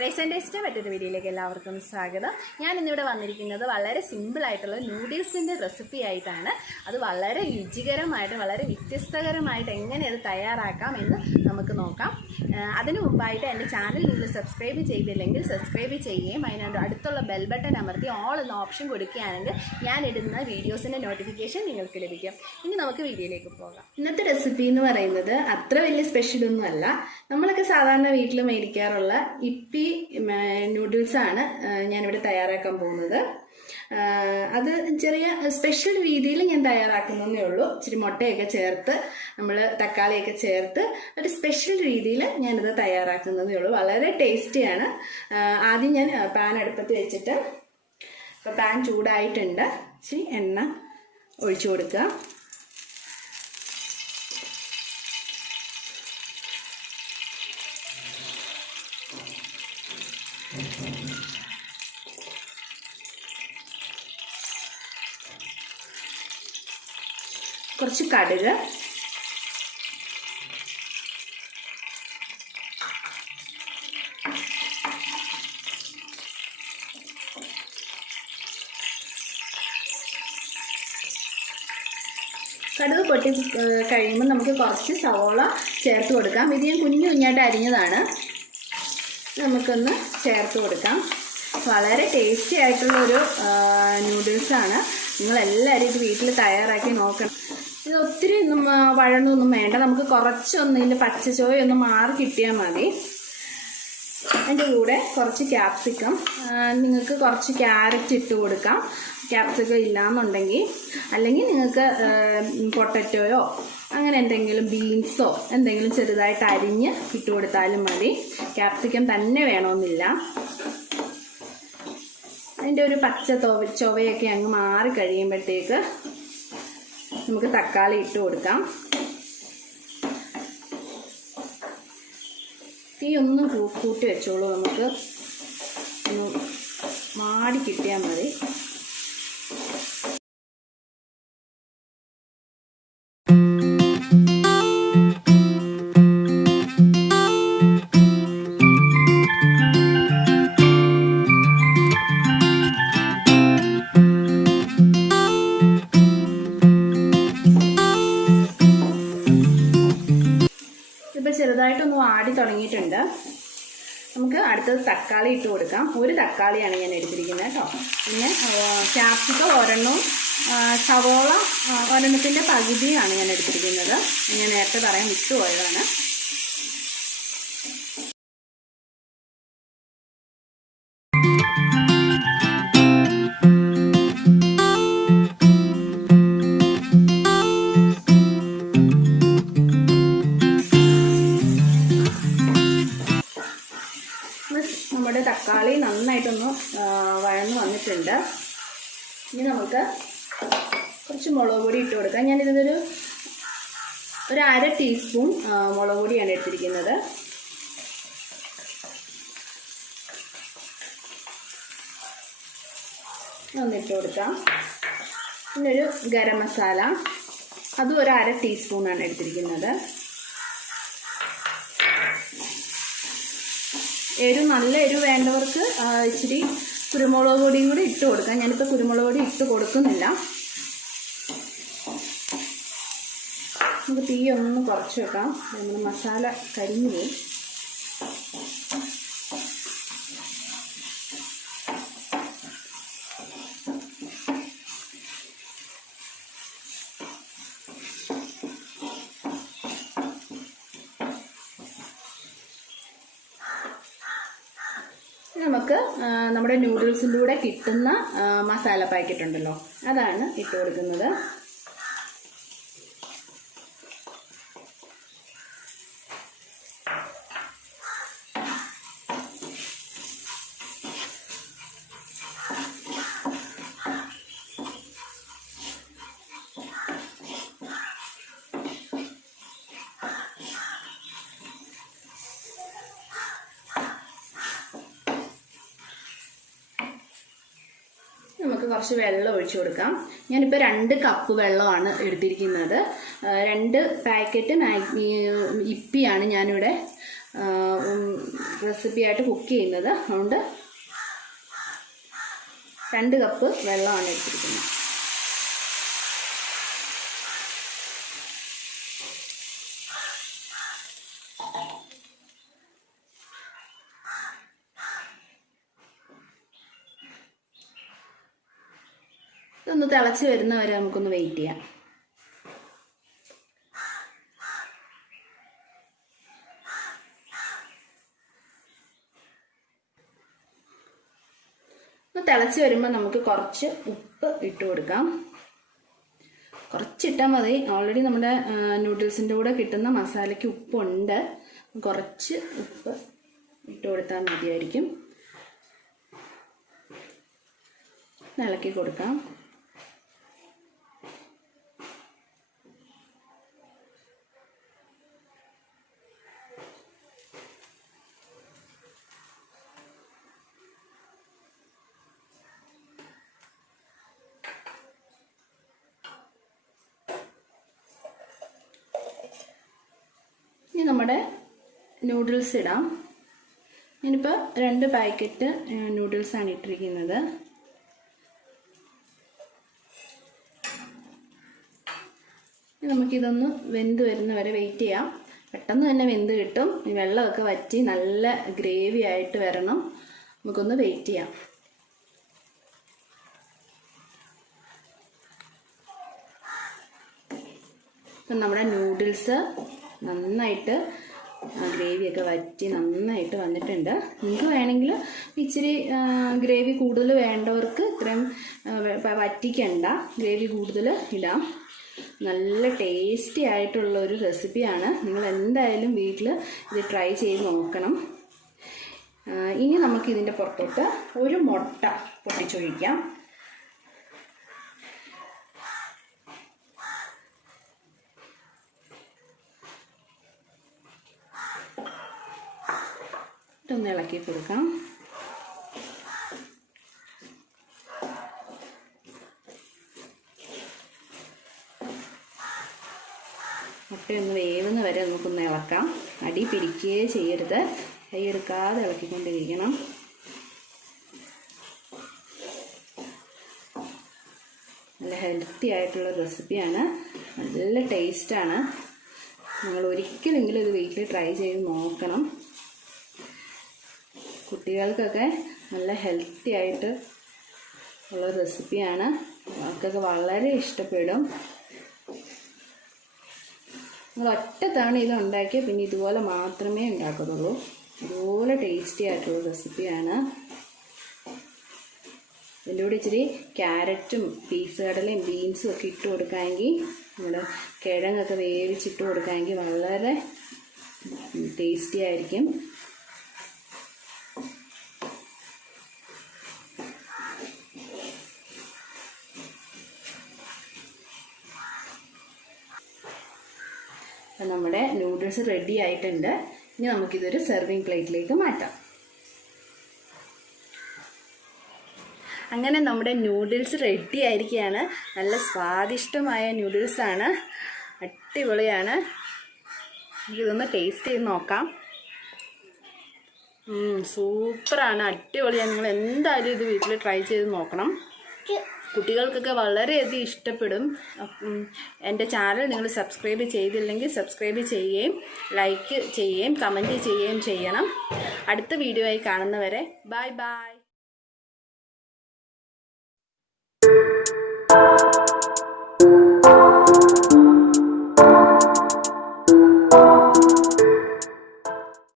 Rice and taste മറ്റൊരു വീഡിയോയിലേക്ക് എല്ലാവർക്കും സ്വാഗതം. ഞാൻ ഇന്നിവിടെ വന്നിരിക്കുന്നത് വളരെ സിമ്പിളായിട്ടുള്ള നൂഡിൽസിൻ്റെ റെസിപ്പി ആയിട്ടാണ്. അത് വളരെ രുചികരമായിട്ട് വളരെ വ്യത്യസ്തകരമായിട്ട് എങ്ങനെ അത് തയ്യാറാക്കാം എന്ന് നമുക്ക് നോക്കാം. അതിനു മുമ്പായിട്ട് എൻ്റെ ചാനൽ നിങ്ങൾ സബ്സ്ക്രൈബ് ചെയ്തില്ലെങ്കിൽ സബ്സ്ക്രൈബ് ചെയ്യുകയും അതിനോട് അടുത്തുള്ള ബെൽ ബട്ടൺ അമർത്തി ഓൾ എന്ന ഓപ്ഷൻ കൊടുക്കുകയാണെങ്കിൽ ഞാനിടുന്ന വീഡിയോസിൻ്റെ നോട്ടിഫിക്കേഷൻ നിങ്ങൾക്ക് ലഭിക്കും. ഇനി നമുക്ക് വീഡിയോയിലേക്ക് പോകാം. ഇന്നത്തെ റെസിപ്പി എന്ന് പറയുന്നത് അത്ര വലിയ സ്പെഷ്യലൊന്നുമല്ല. നമ്മളൊക്കെ സാധാരണ വീട്ടിൽ മേടിക്കാറുള്ള ഇപ്പി നൂഡിൽസാണ് ഞാനിവിടെ തയ്യാറാക്കാൻ പോകുന്നത്. അത് ചെറിയ സ്പെഷ്യൽ രീതിയിൽ ഞാൻ തയ്യാറാക്കുന്നതേ ഉള്ളൂ. ഇച്ചിരി മുട്ടയൊക്കെ ചേർത്ത് നമ്മൾ തക്കാളിയൊക്കെ ചേർത്ത് ഒരു സ്പെഷ്യൽ രീതിയിൽ ഞാനിത് തയ്യാറാക്കുന്നതേ ഉള്ളൂ. വളരെ ടേസ്റ്റിയാണ്. ആദ്യം ഞാൻ പാൻ അടുപ്പത്ത് വെച്ചിട്ട് ഇപ്പോൾ പാൻ ചൂടായിട്ടുണ്ട്. ഇച്ചിരി എണ്ണ ഒഴിച്ചു കൊടുക്കുക. കുറച്ച് കടുക്, കടുക് പൊട്ടി കഴിയുമ്പോൾ നമുക്ക് കുറച്ച് സവോള ചേർത്ത് കൊടുക്കാം. ഇത് ഞാൻ കുഞ്ഞു കുഞ്ഞായിട്ട് അരിഞ്ഞതാണ്. നമുക്കൊന്ന് ചേർത്ത് കൊടുക്കാം. വളരെ ടേസ്റ്റി ആയിട്ടുള്ളൊരു നൂഡിൽസാണ്. നിങ്ങളെല്ലാവരും ഇത് വീട്ടിൽ തയ്യാറാക്കി നോക്കണം. ഇത് ഒത്തിരി ഒന്നും വഴന്നൊന്നും വേണ്ട. നമുക്ക് കുറച്ചൊന്നും ഇതിൻ്റെ പച്ചച്ചോയൊന്ന് മാറി കിട്ടിയാൽ മതി. അതിൻ്റെ കൂടെ കുറച്ച് ക്യാപ്സിക്കം, നിങ്ങൾക്ക് കുറച്ച് ക്യാരറ്റ് ഇട്ട് കൊടുക്കാം ക്യാപ്സിക്കം ഇല്ലയെന്നുണ്ടെങ്കിൽ. അല്ലെങ്കിൽ നിങ്ങൾക്ക് പൊട്ടറ്റോയോ അങ്ങനെ എന്തെങ്കിലും ബീൻസോ എന്തെങ്കിലും ചെറുതായിട്ട് അരിഞ്ഞ് ഇട്ട് കൊടുത്താലും മതി. ക്യാപ്സിക്കം തന്നെ വേണമെന്നില്ല. അതിൻ്റെ ഒരു പച്ച ചൊവയൊക്കെ അങ്ങ് മാറി കഴിയുമ്പോഴത്തേക്ക് നമുക്ക് തക്കാളി ഇട്ട് കൊടുക്കാം. തീ ഒന്നും കൂട്ടി വെച്ചോളൂ. നമുക്ക് ഒന്ന് മാടി കിട്ടിയാൽ മതി. ചെറുതായിട്ടൊന്ന് വാടി തുടങ്ങിയിട്ടുണ്ട്. നമുക്ക് അടുത്തത് തക്കാളി ഇട്ട് കൊടുക്കാം. ഒരു തക്കാളിയാണ് ഞാൻ എടുത്തിരിക്കുന്നത് കേട്ടോ. പിന്നെ ക്യാപ്സിക്കം ഒരെണ്ണവും സവോള ഒരെണ്ണത്തിൻ്റെ പകുതിയാണ് ഞാൻ എടുത്തിരിക്കുന്നത്. ഞാൻ നേരത്തെ പറയാൻ വിട്ടുപോയതാണ്. നമ്മുടെ തക്കാളി നന്നായിട്ടൊന്ന് വഴന്ന് വന്നിട്ടുണ്ട്. ഇനി നമുക്ക് കുറച്ച് മുളക് പൊടി ഇട്ട് കൊടുക്കാം. ഞാനിതൊരു അര ടീസ്പൂൺ മുളക് പൊടിയാണ് എടുത്തിരിക്കുന്നത്. ഒന്നിട്ട് കൊടുക്കാം. പിന്നെ ഒരു ഗരം മസാല, അതും ഒരു അര ടീസ്പൂണാണ് എടുത്തിരിക്കുന്നത്. നല്ല എരിവ് വേണ്ടവർക്ക് ഇച്ചിരി കുരുമുളക് പൊടിയും കൂടി ഇട്ട് കൊടുക്കാം. ഞാനിപ്പോൾ കുരുമുളക് പൊടി ഇട്ട് കൊടുക്കുന്നില്ല. നമുക്ക് തീ ഒന്ന് കുറച്ച് വെക്കാം. നമ്മൾ മസാല കരിഞ്ഞു പോയി. നമുക്ക് നമ്മുടെ നൂഡിൽസിൻ്റെ കൂടെ കിട്ടുന്ന മസാല പാക്കറ്റ് ഉണ്ടല്ലോ, അതാണ് ഇട്ട് കൊടുക്കുന്നത്. നമുക്ക് കുറച്ച് വെള്ളം ഒഴിച്ചു കൊടുക്കാം. ഞാനിപ്പോൾ 2 കപ്പ് വെള്ളമാണ് എടുത്തിരിക്കുന്നത്. 2 പാക്കറ്റ് ഇപ്പിയാണ് ഞാനിവിടെ റെസിപ്പി ആയിട്ട് കുക്ക് ചെയ്യുന്നത്. അതുകൊണ്ട് 2 കപ്പ് വെള്ളമാണ് എടുത്തിരിക്കുന്നത്. ഇതൊന്ന് തിളച്ച് വരുന്നവരെ നമുക്കൊന്ന് വെയിറ്റ് ചെയ്യാം. തിളച്ച് വരുമ്പോൾ നമുക്ക് കുറച്ച് ഉപ്പ് ഇട്ട് കൊടുക്കാം. കുറച്ചിട്ടാൽ മതി. ഓൾറെഡി നമ്മുടെ നൂഡിൽസിൻ്റെ കൂടെ കിട്ടുന്ന മസാലയ്ക്ക് ഉപ്പുണ്ട്. കുറച്ച് ഉപ്പ് ഇട്ട് കൊടുത്താൽ മതിയായിരിക്കും. ഇളക്കി കൊടുക്കാം. ഇനി നമ്മുടെ നൂഡിൽസ് ഇടാം. ഞാനിപ്പോൾ 2 പാക്കറ്റ് നൂഡിൽസാണ് ഇട്ടിരിക്കുന്നത്. നമുക്കിതൊന്ന് വെന്ത് വരുന്ന വരെ വെയിറ്റ് ചെയ്യാം. പെട്ടെന്ന് തന്നെ വെന്ത് കിട്ടും. ഈ വെള്ളമൊക്കെ വറ്റി നല്ല ഗ്രേവി ആയിട്ട് വരണം. നമുക്കൊന്ന് വെയിറ്റ് ചെയ്യാം. ഇപ്പം നമ്മുടെ നൂഡിൽസ് നന്നായിട്ട് ഗ്രേവിയൊക്കെ വറ്റി നന്നായിട്ട് വന്നിട്ടുണ്ട്. നിങ്ങൾക്ക് വേണമെങ്കിൽ ഇച്ചിരി ഗ്രേവി കൂടുതൽ വേണ്ടവർക്ക് ഇത്രയും വറ്റിക്കണ്ട, ഗ്രേവി കൂടുതൽ ഇടാം. നല്ല ടേസ്റ്റി ആയിട്ടുള്ള ഒരു റെസിപ്പിയാണ്. നിങ്ങൾ എന്തായാലും വീട്ടിൽ ഇത് ട്രൈ ചെയ്ത് നോക്കണം. ഇനി നമുക്കിതിൻ്റെ പുറത്തോട്ട് ഒരു മുട്ട പൊട്ടിച്ചൊഴിക്കാം. ഇതൊന്ന് ഇളക്കി കൊടുക്കാം. മുട്ടയൊന്ന് വേവുന്ന വരെ നമുക്കൊന്ന് ഇളക്കാം. അടി പിടിക്കുകയേ ചെയ്യരുത്. കൈയെടുക്കാതെ ഇളക്കിക്കൊണ്ടിരിക്കണം. നല്ല ഹെൽത്തി ആയിട്ടുള്ള റെസിപ്പിയാണ്. നല്ല ടേസ്റ്റാണ്. നിങ്ങൾ ഒരിക്കലെങ്കിലും ഇത് വീട്ടിൽ ട്രൈ ചെയ്ത് നോക്കണം. കുട്ടികൾക്കൊക്കെ നല്ല ഹെൽത്തി ആയിട്ട് ഉള്ള റെസിപ്പിയാണ്. അവർക്കൊക്കെ വളരെ ഇഷ്ടപ്പെടും. നിങ്ങൾ ഒറ്റ തവണ ഇത് ഉണ്ടാക്കിയാൽ പിന്നെ ഇതുപോലെ മാത്രമേ ഉണ്ടാക്കത്തുള്ളൂ. അതുപോലെ ടേസ്റ്റി ആയിട്ടുള്ള റെസിപ്പിയാണ്. ഇതിൻ്റെ കൂടെ ഇച്ചിരി ക്യാരറ്റും പീസ് കടലയും ബീൻസും ഒക്കെ ഇട്ട് കൊടുക്കാമെങ്കിൽ, നമ്മുടെ കിഴങ്ങൊക്കെ വേവിച്ചിട്ട് കൊടുക്കാമെങ്കിൽ വളരെ ടേസ്റ്റി ആയിരിക്കും. അപ്പം നമ്മുടെ നൂഡിൽസ് റെഡി ആയിട്ടുണ്ട്. ഇനി നമുക്കിതൊരു സെർവിങ് പ്ലേറ്റിലേക്ക് മാറ്റാം. അങ്ങനെ നമ്മുടെ നൂഡിൽസ് റെഡി ആയിരിക്കുകയാണ്. നല്ല സ്വാദിഷ്ടമായ നൂഡിൽസാണ്. അടിപൊളിയാണ്. നമുക്കിതൊന്ന് ടേസ്റ്റ് ചെയ്ത് നോക്കാം. സൂപ്പറാണ്, അടിപൊളിയാണ്. നിങ്ങൾ എന്തായാലും ഇത് വീട്ടിൽ ട്രൈ ചെയ്ത് നോക്കണം. കുട്ടികൾക്കൊക്കെ വളരെയധികം ഇഷ്ടപ്പെടും. എൻ്റെ ചാനൽ നിങ്ങൾ സബ്സ്ക്രൈബ് ചെയ്തില്ലെങ്കിൽ സബ്സ്ക്രൈബ് ചെയ്യുകയും ലൈക്ക് ചെയ്യുകയും കമൻറ്റ് ചെയ്യുകയും ചെയ്യണം. അടുത്ത വീഡിയോ ആയി കാണുന്നവരെ ബൈ ബൈ.